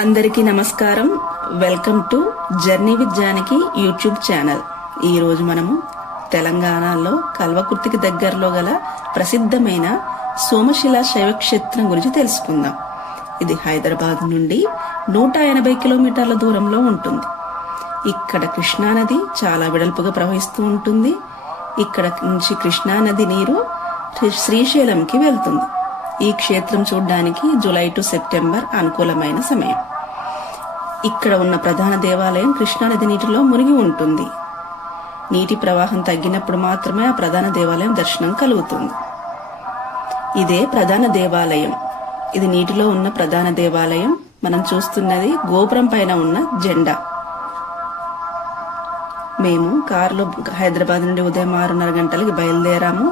అందరికీ నమస్కారం. Welcome to journey with Janaki YouTube channel. ఈరోజు మనము తెలంగాణలో కల్వకుర్తికి దగ్గరలో గల ప్రసిద్ధమైన సోమశిల శైవక్షేత్రం గురించి తెలుసుకుందాం. ఇది హైదరాబాద్ నుండి 180 కిలోమీటర్ల దూరంలో ఉంటుంది. ఇక్కడ కృష్ణానది చాలా వెడల్పుగా ప్రవహిస్తూ ఉంటుంది. ఇక్కడ నుంచి కృష్ణానది నీరు శ్రీశైలంకి వెళ్తుంది. ఈ క్షేత్రం చూడడానికి జూలై టు సెప్టెంబర్ అనుకూలమైన సమయం. ఇక్కడ ఉన్న ప్రధాన దేవాలయం కృష్ణానది నీటిలో మునిగి ఉంటుంది. నీటి ప్రవాహం తగ్గినప్పుడు మాత్రమే ఆ ప్రధాన దేవాలయం దర్శనం కలుగుతుంది. ఇదే ప్రధాన దేవాలయం. ఇది నీటిలో ఉన్న ప్రధాన దేవాలయం. మనం చూస్తున్నది గోపురం పైన ఉన్న జెండా. మేము కారులో హైదరాబాద్ నుండి ఉదయం 6:30 గంటలకి బయలుదేరాము.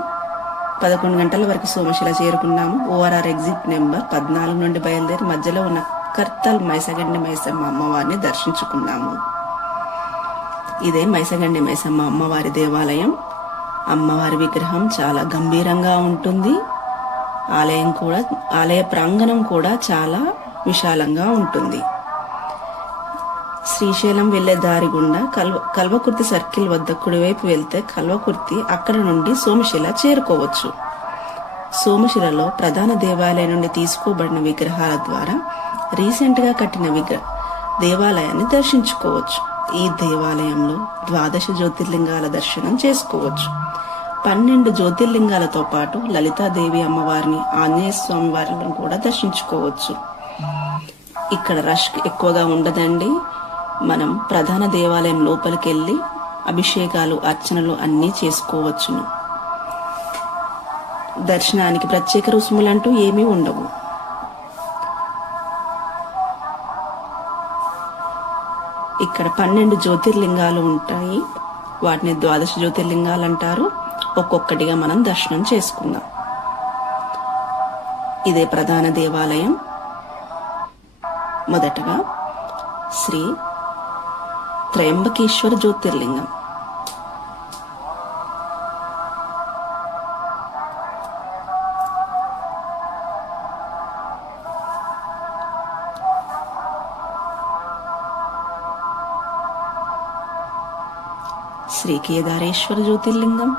11 గంటల వరకు సోమశిల చేరుకున్నాము. ORR ఎగ్జిట్ నెంబర్ 14 నుండి బయలుదేరి మధ్యలో ఉన్న కర్తల్ మైసగండి మైసమ్మ అమ్మవారిని దర్శించుకున్నాము. ఇదే మైసగండి మైసమ్మ అమ్మవారి దేవాలయం. అమ్మవారి విగ్రహం చాలా గంభీరంగా ఉంటుంది. ఆలయ ప్రాంగణం కూడా చాలా విశాలంగా ఉంటుంది. శ్రీశైలం వెళ్లే దారి గుండా కల్వకుర్తి సర్కిల్ వద్ద కుడివైపు వెళ్తే కల్వకుర్తి, అక్కడ నుండి సోమశిల చేరుకోవచ్చు. సోమశిలలో ప్రధాన దేవాలయం నుండి తీసుకోబడిన విగ్రహాల ద్వారా రీసెంట్ గా కట్టిన దేవాలయాన్ని దర్శించుకోవచ్చు. ఈ దేవాలయంలో 12 జ్యోతిర్లింగాల దర్శనం చేసుకోవచ్చు. 12 జ్యోతిర్లింగాలతో పాటు లలితాదేవి అమ్మవారిని, ఆంజనేయ స్వామి వారిని కూడా దర్శించుకోవచ్చు. ఇక్కడ రష్ ఎక్కువగా ఉండదండి. మనం ప్రధాన దేవాలయం లోపలికి వెళ్ళి అభిషేకాలు, అర్చనలు అన్నీ చేసుకోవచ్చును. దర్శనానికి ప్రత్యేక రుసుములంటూ ఏమీ ఉండవు. ఇక్కడ 12 జ్యోతిర్లింగాలు ఉంటాయి. వాటిని 12 జ్యోతిర్లింగాలు అంటారు. ఒక్కొక్కటిగా మనం దర్శనం చేసుకుందాం. ఇదే ప్రధాన దేవాలయం. మొదటగా శ్రీ త్రయంబకేశ్వర జ్యోతిర్లింగం. శ్రీ కేదారేశ్వర జ్యోతిర్లింగం.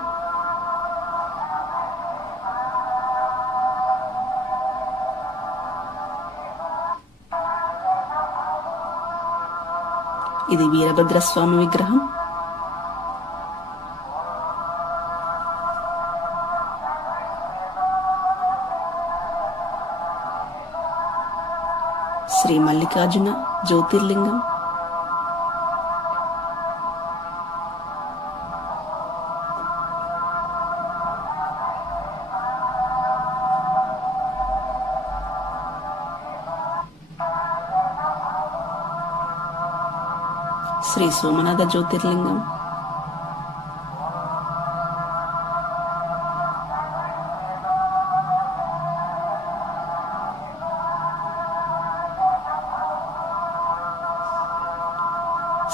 ఇది వీరభద్రస్వామి విగ్రహం. శ్రీ మల్లికార్జున జ్యోతిర్లింగం. శ్రీ సోమనాథ జ్యోతిర్లింగం.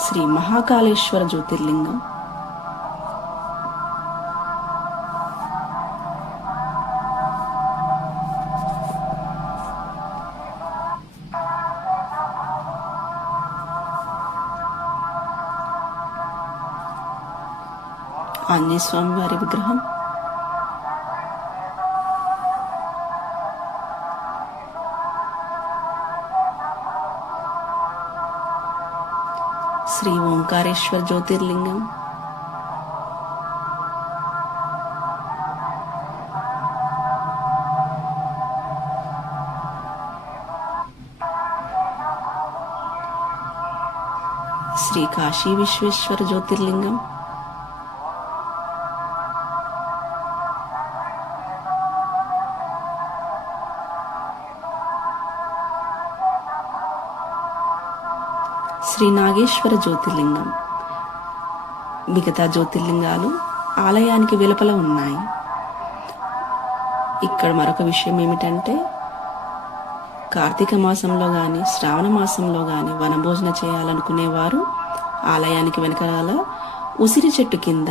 శ్రీ మహాకాళేశ్వర జ్యోతిర్లింగం. ఆంజనేయ స్వామి వారి విగ్రహం. శ్రీ ఓంకారేశ్వర జ్యోతిర్లింగం. శ్రీ కాశీ విశ్వేశ్వర జ్యోతిర్లింగం. శ్రీ నాగేశ్వర జ్యోతిర్లింగం. మిగతా జ్యోతిర్లింగాలు ఆలయానికి వెలుపల ఉన్నాయి. ఇక్కడ మరొక విషయం ఏమిటంటే, కార్తీక మాసంలో గాని శ్రావణ మాసంలో గాని వనభోజన చేయాలనుకునేవారు ఆలయానికి వెనకాల ఉసిరి చెట్టు కింద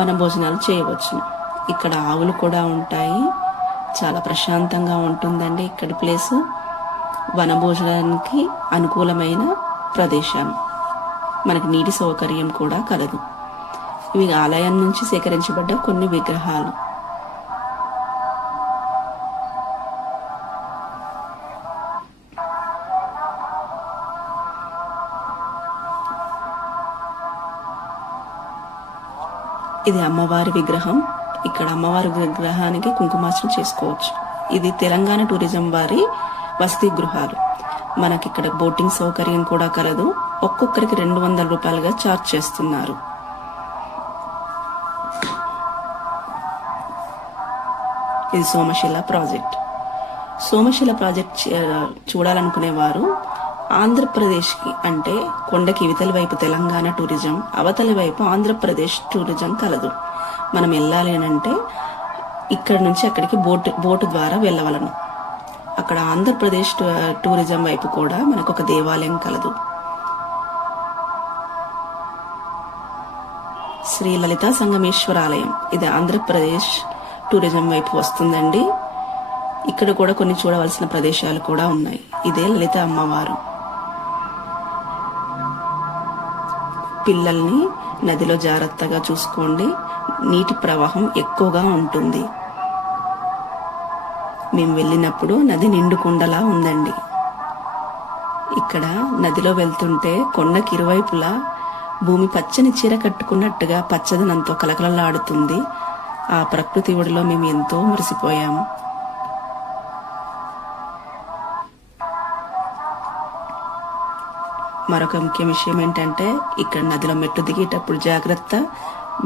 వనభోజనాలు చేయవచ్చు. ఇక్కడ ఆవులు కూడా ఉంటాయి. చాలా ప్రశాంతంగా ఉంటుందండి ఇక్కడ ప్లేసు. వనభోజనానికి అనుకూలమైన ప్రదేశం. మనకి నీటి సౌకర్యం కూడా కలదు. ఇవి ఆలయం నుంచి సేకరించబడ్డ కొన్ని విగ్రహాలు. ఇది అమ్మవారి విగ్రహం. ఇక్కడ అమ్మవారి విగ్రహానికి కుంకుమార్చన చేసుకోవచ్చు. ఇది తెలంగాణ టూరిజం వారి వసతి గృహాలు. మనకి ఇక్కడ బోటింగ్ సౌకర్యం కూడా కలదు. ఒక్కొక్కరికి 200 రూపాయలుగా ఛార్జ్ చేస్తున్నారు. ఇది సోమశిల ప్రాజెక్ట్. సోమశిల ప్రాజెక్ట్ చూడాలనుకునేవారు ఆంధ్రప్రదేశ్కి, అంటే కొండకి ఇవతలి వైపు తెలంగాణ టూరిజం, అవతలి వైపు ఆంధ్రప్రదేశ్ టూరిజం కలదు. మనం వెళ్ళాలి అంటే ఇక్కడ నుంచి అక్కడికి బోటు ద్వారా వెళ్ళవలను. అక్కడ ఆంధ్రప్రదేశ్ టూరిజం వైపు కూడా మనకు ఒక దేవాలయం కలదు. శ్రీ లలితా సంగమేశ్వర ఆలయం. ఇది ఆంధ్రప్రదేశ్ టూరిజం వైపు వస్తుందండి. ఇక్కడ కూడా కొన్ని చూడవలసిన ప్రదేశాలు కూడా ఉన్నాయి. ఇదే లలిత అమ్మవారు. పిల్లల్ని నదిలో జాగ్రత్తగా చూసుకోండి. నీటి ప్రవాహం ఎక్కువగా ఉంటుంది. మేము వెళ్ళినప్పుడు నది నిండుకుండలా ఉందండి. ఇక్కడ నదిలో వెళ్తుంటే కొండకి ఇరువైపులా భూమి పచ్చని చీర కట్టుకున్నట్టుగా పచ్చదనంతో కలకలలాడుతుంది. ఆ ప్రకృతి ఒడిలో మేము ఎంతో మురిసిపోయాము. మరొక ముఖ్య విషయం ఏంటంటే ఇక్కడ నదిలో మెట్టు దిగేటప్పుడు జాగ్రత్త.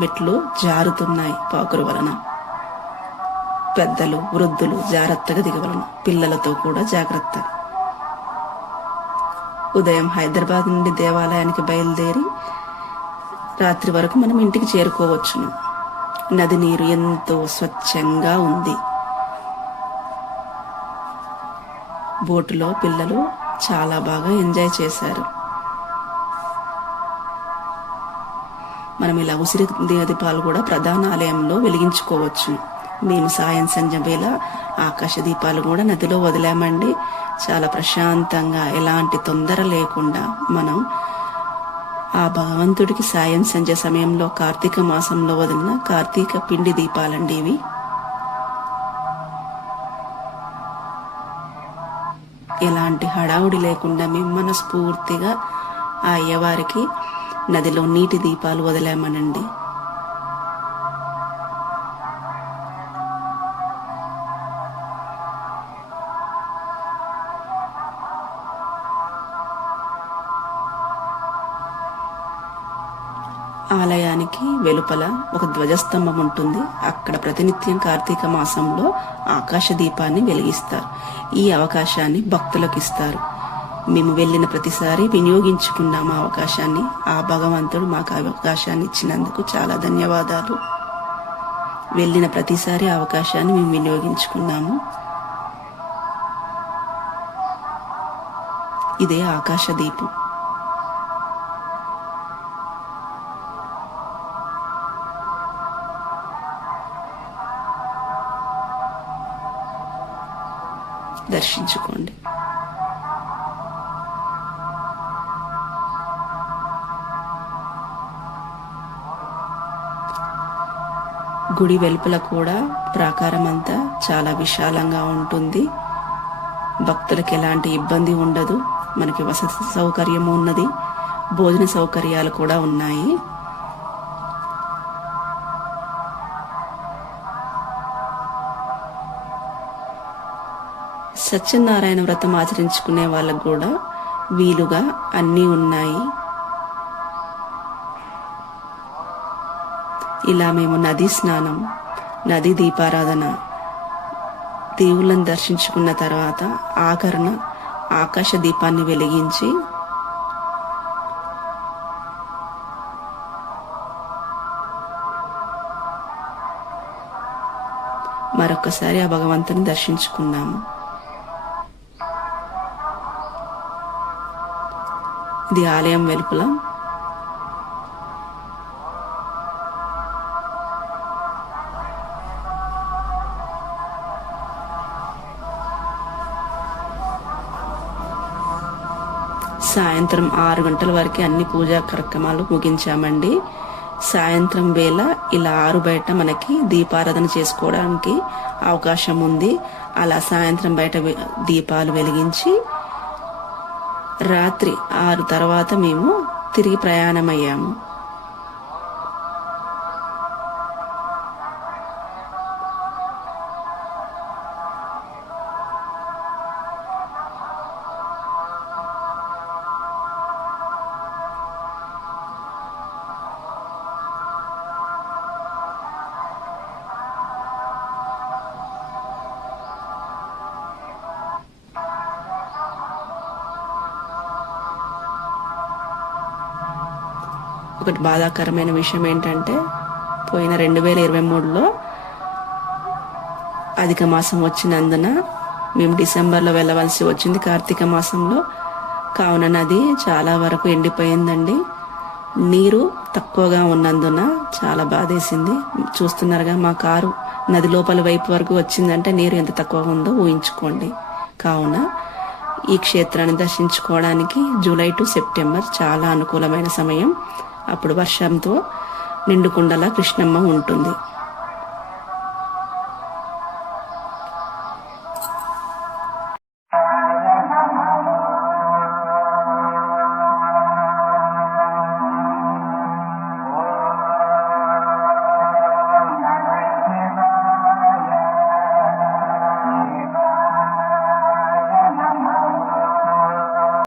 మెట్లు జారుతున్నాయి పాకురు వలన. పెద్దలు వృద్ధులు జాగ్రత్తగా దిగవలను. పిల్లలతో కూడా జాగ్రత్త. ఉదయం హైదరాబాద్ నుండి దేవాలయానికి బయలుదేరి రాత్రి వరకు మనం ఇంటికి చేరుకోవచ్చును. నది నీరు ఎంతో స్వచ్ఛంగా ఉంది. బోటులో పిల్లలు చాలా బాగా ఎంజాయ్ చేశారు. మనం ఇలా ఉసిరి దీపాలు కూడా ప్రధాన ఆలయంలో వెలిగించుకోవచ్చు. మేము సాయం సంధ్య వేళ ఆకాశ దీపాలు కూడా నదిలో వదిలామండి. చాలా ప్రశాంతంగా, ఎలాంటి తొందర లేకుండా మనం ఆ భగవంతుడికి సాయం సంధ్య సమయంలో కార్తీక మాసంలో వదిలిన కార్తీక పిండి దీపాలండి ఇవి. ఎలాంటి హడావుడి లేకుండా మేము మనస్ఫూర్తిగా ఆ అయ్యవారికి నదిలో నీటి దీపాలు వదిలామనండి. ఆలయానికి వెలుపల ఒక ధ్వజస్తంభం ఉంటుంది. అక్కడ ప్రతినిత్యం కార్తీక మాసంలో ఆకాశ దీపాన్ని వెలిగిస్తారు. ఈ అవకాశాన్ని భక్తులకు ఇస్తారు. మేము వెళ్ళిన ప్రతిసారి వినియోగించుకున్నాము ఆ అవకాశాన్ని. ఆ భగవంతుడు మాకు అవకాశాన్ని ఇచ్చినందుకు చాలా ధన్యవాదాలు. వెళ్ళిన ప్రతిసారి అవకాశాన్ని మేము వినియోగించుకున్నాము. ఇదే ఆకాశ దీపం. దర్శించుకోండి. గుడి వెలుపల కూడా ప్రాకారం అంతా చాలా విశాలంగా ఉంటుంది. భక్తులకు ఎలాంటి ఇబ్బంది ఉండదు. మనకి వసతి సౌకర్యం ఉన్నది. భోజన సౌకర్యాలు కూడా ఉన్నాయి. సత్యనారాయణ వ్రతం ఆచరించుకునే వాళ్ళకు కూడా వీలుగా అన్నీ ఉన్నాయి. ఇలా మేము నదీ స్నానం, నదీ దీపారాధన, దేవుళ్ళని దర్శించుకున్న తర్వాత ఆఖరణ ఆకాశ దీపాన్ని వెలిగించి మరొకసారి ఆ భగవంతుని దర్శించుకున్నాము. ఇది ఆలయం వెలుపల. సాయంత్రం 6 గంటల వరకు అన్ని పూజా కార్యక్రమాలు ముగించామండి. సాయంత్రం వేళ ఇలా ఆరు బయట మనకి దీపారాధన చేసుకోవడానికి అవకాశం ఉంది. అలా సాయంత్రం బయట దీపాలు వెలిగించి రాత్రి 6 తర్వాత మేము తిరిగి ప్రయాణమయ్యాము. ఒకటి బాధాకరమైన విషయం ఏంటంటే, పోయిన 2023లో అధిక మాసం వచ్చినందున మేము డిసెంబర్లో వెళ్ళవలసి వచ్చింది, కార్తీక మాసంలో. కావున నది చాలా వరకు ఎండిపోయిందండి. నీరు తక్కువగా ఉన్నందున చాలా బాధేసింది. చూస్తున్నారుగా, మా కారు నది లోపల వైపు వరకు వచ్చిందంటే నీరు ఎంత తక్కువగా ఉందో ఊహించుకోండి. కావున ఈ క్షేత్రాన్ని దర్శించుకోవడానికి జూలై టు సెప్టెంబర్ చాలా అనుకూలమైన సమయం. అప్పుడు వర్షంతో నిండుకుండలా కృష్ణమ్మ ఉంటుంది.